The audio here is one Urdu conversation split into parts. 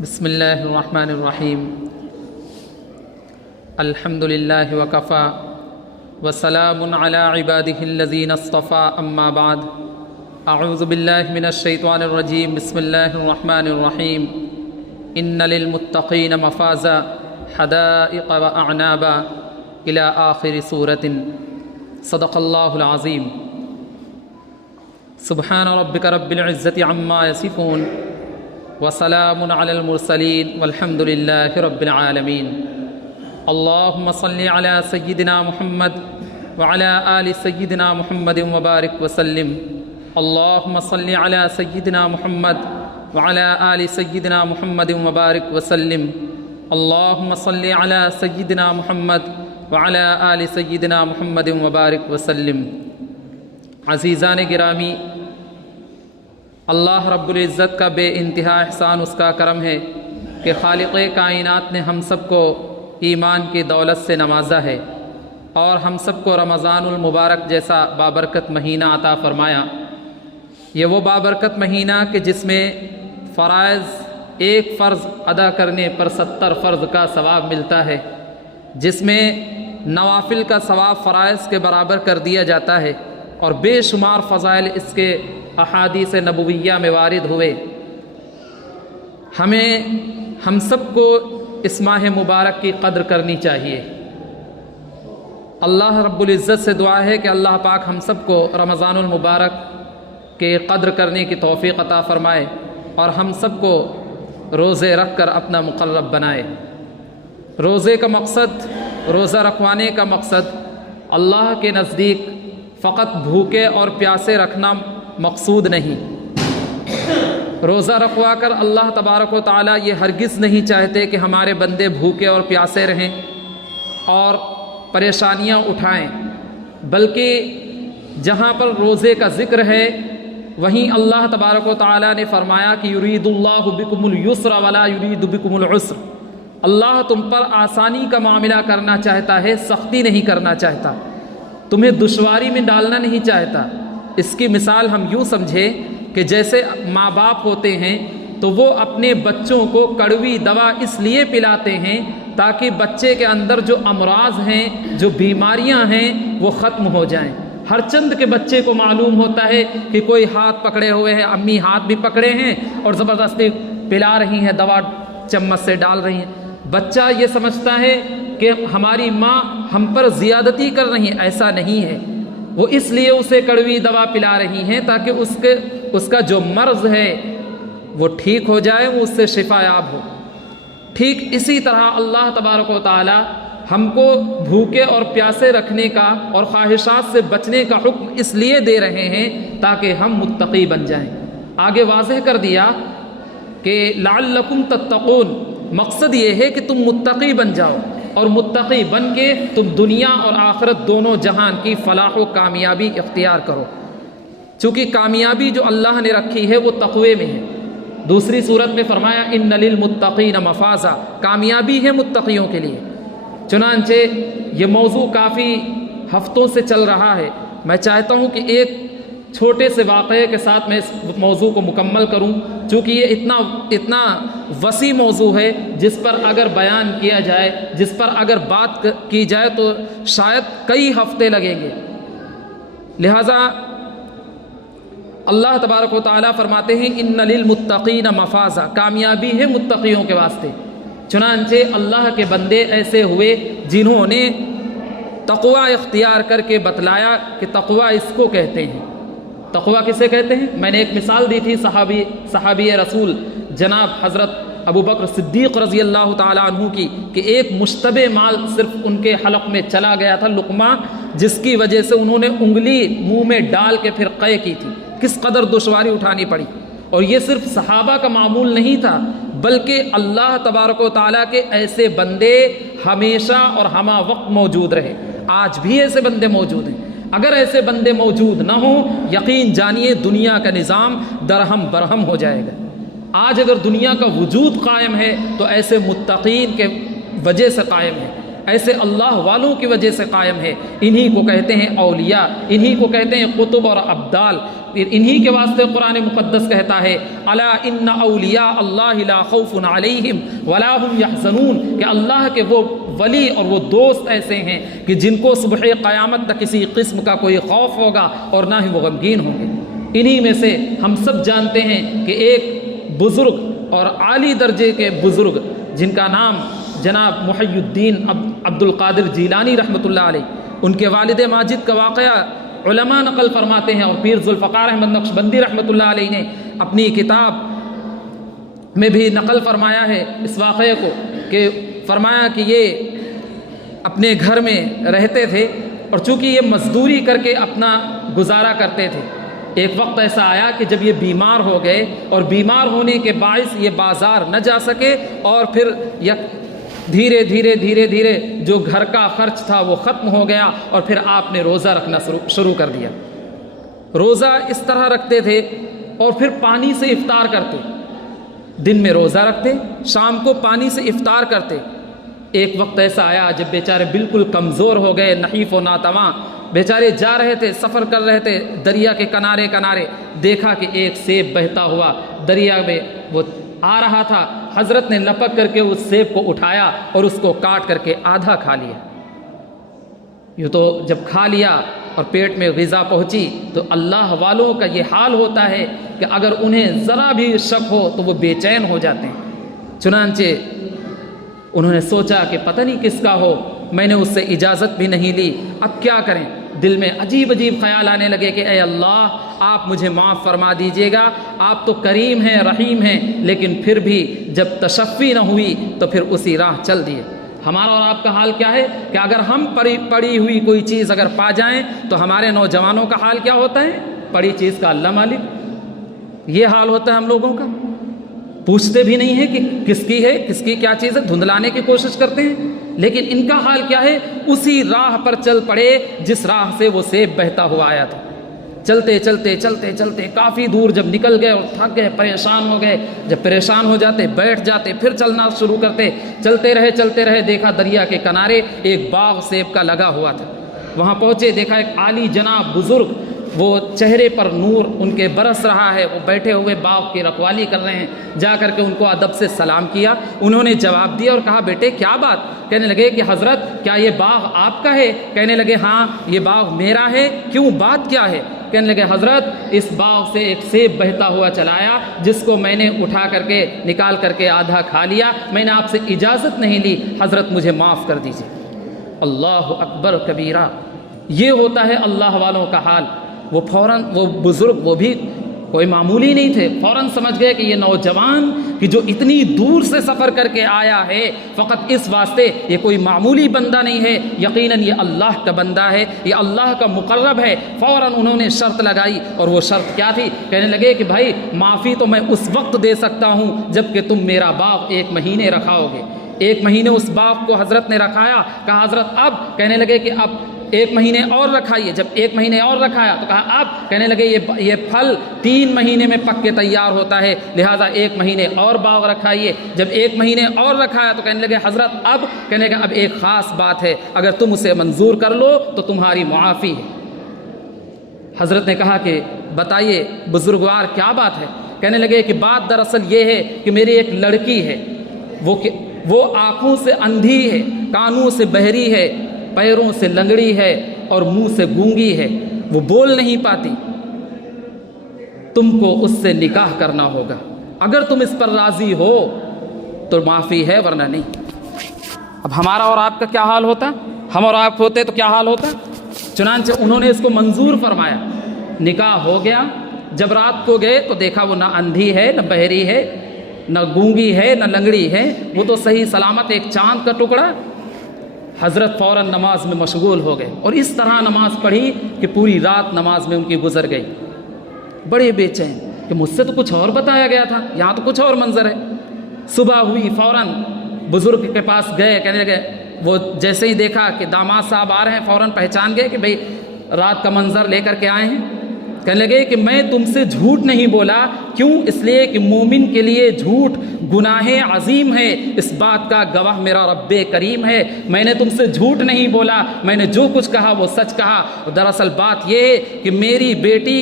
بسم اللہ الرحمن الرحیم الحمد للہ وکفا وسلام علی عبادہ الذین اصطفى اما بعد اعوذ باللہ من الشیطان الرجیم بسم اللہ الرحمن الرحیم ان للمتقین مفازا حدائق واعنابا الی آخر سورۃ صدق اللہ العظیم سبحان ربک رب العزة عما یصفون وسلام علی المرسلین والحمد للہ رب العالمین اللہم صلی علی سیدنا محمد وعلی آل سیدنا محمد وبارک وسلم اللہم صلی علی سیدنا محمد وعلی آل سیدنا محمد وبارک وسلم اللہم صلی علی سیدنا محمد وعلی آل سیدنا محمد وبارک وسلم۔ عزیزان گرامی، اللہ رب العزت کا بے انتہا احسان اس کا کرم ہے کہ خالق کائنات نے ہم سب کو ایمان کی دولت سے نوازا ہے اور ہم سب کو رمضان المبارک جیسا بابرکت مہینہ عطا فرمایا۔ یہ وہ بابرکت مہینہ کہ جس میں فرائض ایک فرض ادا کرنے پر 70 فرض کا ثواب ملتا ہے، جس میں نوافل کا ثواب فرائض کے برابر کر دیا جاتا ہے، اور بے شمار فضائل اس کے احادیث نبویہ میں وارد ہوئے۔ ہم سب کو اس ماہ مبارک کی قدر کرنی چاہیے۔ اللہ رب العزت سے دعا ہے کہ اللہ پاک ہم سب کو رمضان المبارک کے قدر کرنے کی توفیق عطا فرمائے اور ہم سب کو روزے رکھ کر اپنا مقرب بنائے۔ روزے کا مقصد، روزہ رکھوانے کا مقصد اللہ کے نزدیک فقط بھوکے اور پیاسے رکھنا مقصود نہیں۔ روزہ رکھوا کر اللہ تبارک و تعالیٰ یہ ہرگز نہیں چاہتے کہ ہمارے بندے بھوکے اور پیاسے رہیں اور پریشانیاں اٹھائیں، بلکہ جہاں پر روزے کا ذکر ہے وہیں اللہ تبارک و تعالیٰ نے فرمایا کہ یرید اللہ بکم الیسر ولا یرید بکم العسر۔ اللہ تم پر آسانی کا معاملہ کرنا چاہتا ہے، سختی نہیں کرنا چاہتا، تمہیں دشواری میں ڈالنا نہیں چاہتا۔ اس کی مثال ہم یوں سمجھیں کہ جیسے ماں باپ ہوتے ہیں تو وہ اپنے بچوں کو کڑوی دوا اس لیے پلاتے ہیں تاکہ بچے کے اندر جو امراض ہیں، جو بیماریاں ہیں، وہ ختم ہو جائیں۔ ہر چند کے بچے کو معلوم ہوتا ہے کہ کوئی ہاتھ پکڑے ہوئے ہیں، امی ہاتھ بھی پکڑے ہیں اور زبردستی پلا رہی ہیں، دوا چمچ سے ڈال رہی ہیں۔ بچہ یہ سمجھتا ہے کہ ہماری ماں ہم پر زیادتی کر رہی ہیں، ایسا نہیں ہے، وہ اس لیے اسے کڑوی دوا پلا رہی ہیں تاکہ اس کا جو مرض ہے وہ ٹھیک ہو جائے، وہ اس سے شفا یاب ہو۔ ٹھیک اسی طرح اللہ تبارک و تعالی ہم کو بھوکے اور پیاسے رکھنے کا اور خواہشات سے بچنے کا حکم اس لیے دے رہے ہیں تاکہ ہم متقی بن جائیں۔ آگے واضح کر دیا کہ لعلکم تتقون، مقصد یہ ہے کہ تم متقی بن جاؤ، اور متقی بن کے تم دنیا اور آخرت دونوں جہان کی فلاح و کامیابی اختیار کرو، چونکہ کامیابی جو اللہ نے رکھی ہے وہ تقوی میں ہے۔ دوسری صورت میں فرمایا ان للمتقین مفازا، کامیابی ہے متقیوں کے لیے۔ چنانچہ یہ موضوع کافی ہفتوں سے چل رہا ہے، میں چاہتا ہوں کہ ایک چھوٹے سے واقعے کے ساتھ میں اس موضوع کو مکمل کروں، چونکہ یہ اتنا وسیع موضوع ہے جس پر اگر بیان کیا جائے، جس پر اگر بات کی جائے تو شاید کئی ہفتے لگیں گے۔ لہذا اللہ تبارک و تعالیٰ فرماتے ہیں ان للمتقین مفازا، کامیابی ہے متقیوں کے واسطے۔ چنانچہ اللہ کے بندے ایسے ہوئے جنہوں نے تقوی اختیار کر کے بتلایا کہ تقوی اس کو کہتے ہیں۔ تقوی کسے کہتے ہیں؟ میں نے ایک مثال دی تھی صحابی رسول جناب حضرت ابو بکر صدیق رضی اللہ تعالیٰ عنہ کی، کہ ایک مشتبہ مال صرف ان کے حلق میں چلا گیا تھا، لقمہ، جس کی وجہ سے انہوں نے انگلی منہ میں ڈال کے پھر قے کی تھی۔ کس قدر دشواری اٹھانی پڑی، اور یہ صرف صحابہ کا معمول نہیں تھا بلکہ اللہ تبارک و تعالیٰ کے ایسے بندے ہمیشہ اور ہمہ وقت موجود رہے۔ آج بھی ایسے بندے موجود ہیں۔ اگر ایسے بندے موجود نہ ہوں، یقین جانیے دنیا کا نظام درہم برہم ہو جائے گا۔ آج اگر دنیا کا وجود قائم ہے تو ایسے متقین کے وجہ سے قائم ہے، ایسے اللہ والوں کی وجہ سے قائم ہے۔ انہی کو کہتے ہیں اولیاء، انہی کو کہتے ہیں قطب اور ابدال۔ پھر انہی کے واسطے قرآن مقدس کہتا ہے الا ان اولیاء اللہ لا خوف علیہم ولا هم یحزنون، کہ اللہ کے وہ ولی اور وہ دوست ایسے ہیں کہ جن کو صبح قیامت تک کسی قسم کا کوئی خوف ہوگا اور نہ ہی وہ غمگین ہوں گے۔ انہی میں سے ہم سب جانتے ہیں کہ ایک بزرگ اور عالی درجے کے بزرگ جن کا نام جناب محی الدین عبد القادر جیلانی رحمۃ اللہ علیہ، ان کے والد ماجد کا واقعہ علماء نقل فرماتے ہیں، اور پیر ذوالفقار احمد نقشبندی رحمۃ اللہ علیہ نے اپنی کتاب میں بھی نقل فرمایا ہے اس واقعے کو، کہ فرمایا کہ یہ اپنے گھر میں رہتے تھے اور چونکہ یہ مزدوری کر کے اپنا گزارا کرتے تھے، ایک وقت ایسا آیا کہ جب یہ بیمار ہو گئے اور بیمار ہونے کے باعث یہ بازار نہ جا سکے، اور پھر دھیرے دھیرے جو گھر کا خرچ تھا وہ ختم ہو گیا، اور پھر آپ نے روزہ رکھنا شروع کر دیا۔ روزہ اس طرح رکھتے تھے اور پھر پانی سے افطار کرتے، دن میں روزہ رکھتے، شام کو پانی سے افطار کرتے۔ ایک وقت ایسا آیا جب بیچارے بالکل کمزور ہو گئے، نحیف و ناتواں، بیچارے جا رہے تھے، سفر کر رہے تھے دریا کے کنارے دیکھا کہ ایک سیب بہتا ہوا دریا میں وہ آ رہا تھا۔ حضرت نے لپک کر کے اس سیب کو اٹھایا اور اس کو کاٹ کر کے آدھا کھا لیا۔ یوں تو جب کھا لیا اور پیٹ میں غذا پہنچی تو اللہ والوں کا یہ حال ہوتا ہے کہ اگر انہیں ذرا بھی شک ہو تو وہ بے چین ہو جاتے ہیں۔ چنانچہ انہوں نے سوچا کہ پتہ نہیں کس کا ہو، میں نے اس سے اجازت بھی نہیں لی، اب کیا کریں؟ دل میں عجیب خیال آنے لگے کہ اے اللہ آپ مجھے معاف فرما دیجئے گا، آپ تو کریم ہیں رحیم ہیں، لیکن پھر بھی جب تشفی نہ ہوئی تو پھر اسی راہ چل دیے۔ ہمارا اور آپ کا حال کیا ہے کہ اگر ہم پڑی ہوئی کوئی چیز اگر پا جائیں تو ہمارے نوجوانوں کا حال کیا ہوتا ہے؟ پڑی چیز کا اللہ مالک، یہ حال ہوتا ہے ہم لوگوں کا، پوچھتے بھی نہیں ہیں کہ کس کی ہے، کس کی کیا چیز ہے، دھندلانے کی کوشش کرتے ہیں۔ لیکن ان کا حال کیا ہے؟ اسی راہ پر چل پڑے جس راہ سے وہ سیب بہتا ہوا آیا تھا۔ چلتے کافی دور جب نکل گئے اور تھک گئے، پریشان ہو گئے، جب پریشان ہو جاتے بیٹھ جاتے، پھر چلنا شروع کرتے، چلتے رہے، دیکھا دریا کے کنارے ایک باغ سیب کا لگا ہوا تھا۔ وہاں پہنچے، دیکھا ایک عالی جناب بزرگ، وہ چہرے پر نور ان کے برس رہا ہے، وہ بیٹھے ہوئے باغ کی رکھوالی کر رہے ہیں۔ جا کر کے ان کو ادب سے سلام کیا، انہوں نے جواب دیا اور کہا بیٹے کیا بات؟ کہنے لگے کہ حضرت کیا یہ باغ آپ کا ہے؟ کہنے لگے ہاں یہ باغ میرا ہے۔ کیوں، بات کیا ہے؟ کہنے لگے حضرت اس باغ سے ایک سیب بہتا ہوا چلایا جس کو میں نے اٹھا کر کے نکال کر کے آدھا کھا لیا، میں نے آپ سے اجازت نہیں لی، حضرت مجھے معاف کر دیجیے۔ اللہ اکبر کبیرہ، یہ ہوتا ہے اللہ والوں کا حال۔ وہ فوراً وہ بزرگ، وہ بھی کوئی معمولی نہیں تھے، فوراً سمجھ گئے کہ یہ نوجوان کہ جو اتنی دور سے سفر کر کے آیا ہے فقط اس واسطے، یہ کوئی معمولی بندہ نہیں ہے، یقیناً یہ اللہ کا بندہ ہے، یہ اللہ کا مقرب ہے۔ فوراً انہوں نے شرط لگائی، اور وہ شرط کیا تھی؟ کہنے لگے کہ بھائی معافی تو میں اس وقت دے سکتا ہوں جب کہ تم میرا باغ 1 مہینے رکھاؤ گے۔ 1 مہینے اس باغ کو حضرت نے رکھایا، کہا حضرت اب؟ کہنے لگے کہ اب 1 مہینے اور رکھائیے۔ جب 1 مہینے اور رکھایا تو کہا اب؟ کہنے لگے یہ پھل 3 مہینے میں پک کے تیار ہوتا ہے، لہٰذا 1 مہینے اور باغ رکھائیے۔ جب 1 مہینے اور رکھایا تو کہنے لگے حضرت اب؟ کہنے لگے اب ایک خاص بات ہے، اگر تم اسے منظور کر لو تو تمہاری معافی ہے۔ حضرت نے کہا کہ بتائیے بزرگوار کیا بات ہے؟ کہنے لگے کہ بات دراصل یہ ہے کہ میری ایک لڑکی ہے، وہ آنکھوں سے اندھی ہے، کانوں سے بہری ہے، پیروں سے لنگڑی ہے اور منہ سے گونگی ہے، وہ بول نہیں پاتی۔ تم کو اس سے نکاح کرنا ہوگا، اگر تم اس پر راضی ہو تو معافی ہے، ورنہ نہیں۔ اب ہمارا اور آپ کا کیا حال ہوتا؟ ہم اور آپ ہوتے تو کیا حال ہوتا؟ چنانچہ انہوں نے اس کو منظور فرمایا، نکاح ہو گیا۔ جب رات کو گئے تو دیکھا وہ نہ اندھی ہے، نہ بہری ہے، نہ گونگی ہے، نہ لنگڑی ہے، وہ تو صحیح سلامت ایک چاند کا ٹکڑا۔ حضرت فوراً نماز میں مشغول ہو گئے اور اس طرح نماز پڑھی کہ پوری رات نماز میں ان کی گزر گئی۔ بڑے بے چین کہ مجھ سے تو کچھ اور بتایا گیا تھا، یہاں تو کچھ اور منظر ہے۔ صبح ہوئی، فوراً بزرگ کے پاس گئے، کہنے لگے، وہ جیسے ہی دیکھا کہ داماد صاحب آ رہے ہیں فوراً پہچان گئے کہ بھئی رات کا منظر لے کر کے آئے ہیں۔ کہنے لگے کہ میں تم سے جھوٹ نہیں بولا، کیوں؟ اس لیے کہ مومن کے لیے جھوٹ گناہ عظیم ہے، اس بات کا گواہ میرا رب کریم ہے۔ میں نے تم سے جھوٹ نہیں بولا، میں نے جو کچھ کہا وہ سچ کہا۔ دراصل بات یہ ہے کہ میری بیٹی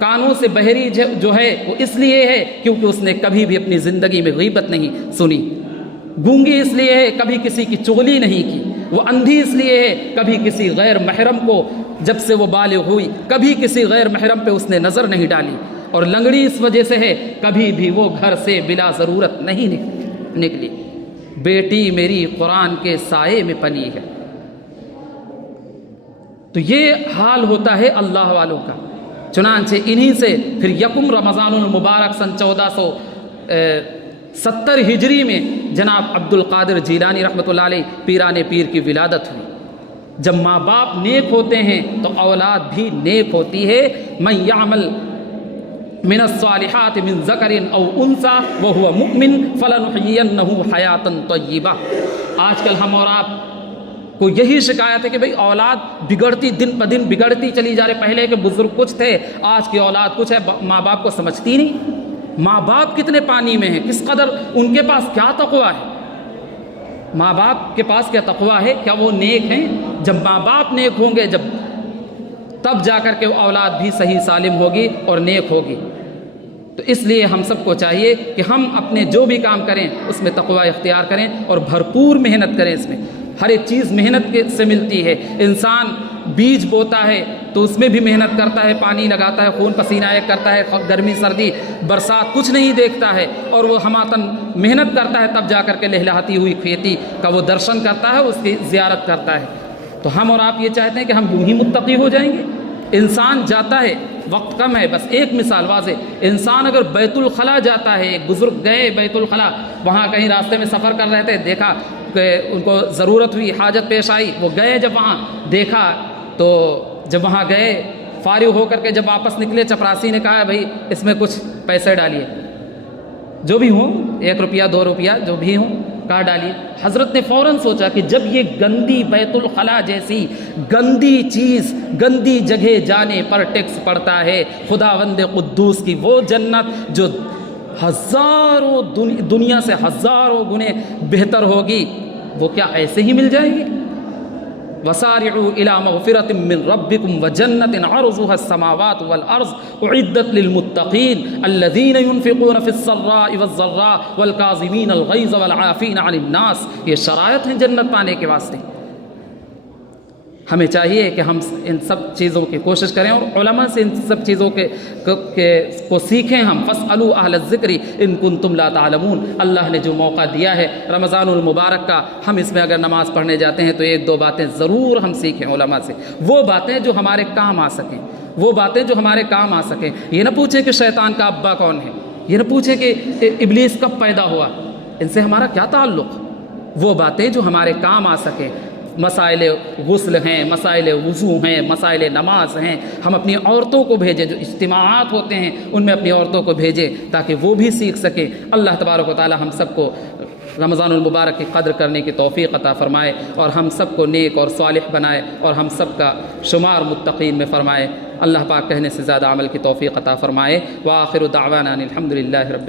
کانوں سے بہری جو ہے وہ اس لیے ہے کیونکہ اس نے کبھی بھی اپنی زندگی میں غیبت نہیں سنی، گونگی اس لیے ہے کبھی کسی کی چغلی نہیں کی، وہ اندھی اس لیے ہے کبھی کسی غیر محرم کو جب سے وہ بالغ ہوئی کبھی کسی غیر محرم پہ اس نے نظر نہیں ڈالی، اور لنگڑی اس وجہ سے ہے کبھی بھی وہ گھر سے بلا ضرورت نہیں نکلی۔ بیٹی میری قرآن کے سائے میں پلی ہے۔ تو یہ حال ہوتا ہے اللہ والوں کا۔ چنانچہ انہی سے پھر یکم رمضان المبارک سن 1470 ہجری میں جناب عبد القادر جیلانی رحمۃ اللہ علیہ پیران پیر کی ولادت ہوئی۔ جب ماں باپ نیک ہوتے ہیں تو اولاد بھی نیک ہوتی ہے۔ من یعمل من الصالحات من ذکر او انثى وهو مؤمن فلنحيينه حیاتا طیبہ۔ آج کل ہم اور آپ کو یہی شکایت ہے کہ بھئی اولاد بگڑتی دن بہ دن بگڑتی چلی جا رہی، پہلے کے بزرگ کچھ تھے آج کی اولاد کچھ ہے، ماں باپ کو سمجھتی نہیں۔ ماں باپ کتنے پانی میں ہیں، کس قدر ان کے پاس کیا تقوی ہے، ماں باپ کے پاس کیا تقوی ہے، کیا وہ نیک ہیں؟ جب ماں باپ نیک ہوں گے تب جا کر کے اولاد بھی صحیح سالم ہوگی اور نیک ہوگی۔ تو اس لیے ہم سب کو چاہیے کہ ہم اپنے جو بھی کام کریں اس میں تقوی اختیار کریں اور بھرپور محنت کریں۔ اس میں ہر ایک چیز محنت سے ملتی ہے۔ انسان بیج بوتا ہے تو اس میں بھی محنت کرتا ہے، پانی لگاتا ہے، خون پسینہ ایک کرتا ہے، گرمی سردی برسات کچھ نہیں دیکھتا ہے، اور وہ ہماتن محنت کرتا ہے، تب جا کر کے لہلہاتی ہوئی کھیتی کا وہ درشن کرتا ہے، اس کی زیارت کرتا ہے۔ تو ہم اور آپ یہ چاہتے ہیں کہ ہم یوں ہی متقی ہو جائیں گے؟ انسان جاتا ہے، وقت کم ہے، بس ایک مثال واضح، انسان اگر بیت الخلاء جاتا ہے، ایک بزرگ گئے بیت الخلاء، وہاں کہیں راستے میں سفر کر رہے تھے، دیکھا کہ ان کو ضرورت ہوئی، حاجت پیش آئی، وہ گئے، جب وہاں دیکھا تو جب وہاں گئے فارغ ہو کر کے جب واپس نکلے، چپراسی نے کہا بھائی اس میں کچھ پیسے ڈالیے، جو بھی ہوں، 1 روپیہ 2 روپیہ جو بھی ہوں، کہا ڈالیے۔ حضرت نے فوراً سوچا کہ جب یہ گندی بیت الخلاء جیسی گندی چیز گندی جگہ جانے پر ٹیکس پڑتا ہے، خداوند قدوس کی وہ جنت جو ہزاروں دنیا سے ہزاروں گنے بہتر ہوگی، وہ کیا ایسے ہی مل جائے گی؟ وسارعوا الى مغفرة من ربكم وجنة عرضها السماوات والارض اعدت للمتقين الذين ينفقون في السراء والضراء والكاظمين الغيظ والعافين عن الناس۔ یہ شرائط ہیں جنت پانے کے واسطے۔ ہمیں چاہیے کہ ہم ان سب چیزوں کی کوشش کریں اور علماء سے ان سب چیزوں کو سیکھیں۔ ہم فاسألوا اہل الذکر ان کنتم لا تعلمون۔ اللہ نے جو موقع دیا ہے رمضان المبارک کا، ہم اس میں اگر نماز پڑھنے جاتے ہیں تو 1-2 باتیں ضرور ہم سیکھیں علماء سے، وہ باتیں جو ہمارے کام آ سکیں، وہ باتیں جو ہمارے کام آ سکیں۔ یہ نہ پوچھیں کہ شیطان کا ابا کون ہے، یہ نہ پوچھیں کہ ابلیس کب پیدا ہوا، ان سے ہمارا کیا تعلق، وہ باتیں جو ہمارے کام آ سکیں۔ مسائل غسل ہیں، مسائل وضو ہیں، مسائل نماز ہیں، ہم اپنی عورتوں کو بھیجیں، جو اجتماعات ہوتے ہیں ان میں اپنی عورتوں کو بھیجیں تاکہ وہ بھی سیکھ سکیں۔ اللہ تبارک و تعالی ہم سب کو رمضان المبارک کی قدر کرنے کی توفیق عطا فرمائے اور ہم سب کو نیک اور صالح بنائے اور ہم سب کا شمار متقین میں فرمائے۔ اللہ پاک کہنے سے زیادہ عمل کی توفیق عطا فرمائے۔ وآخر دعوانا الحمد للہ رب العالمین۔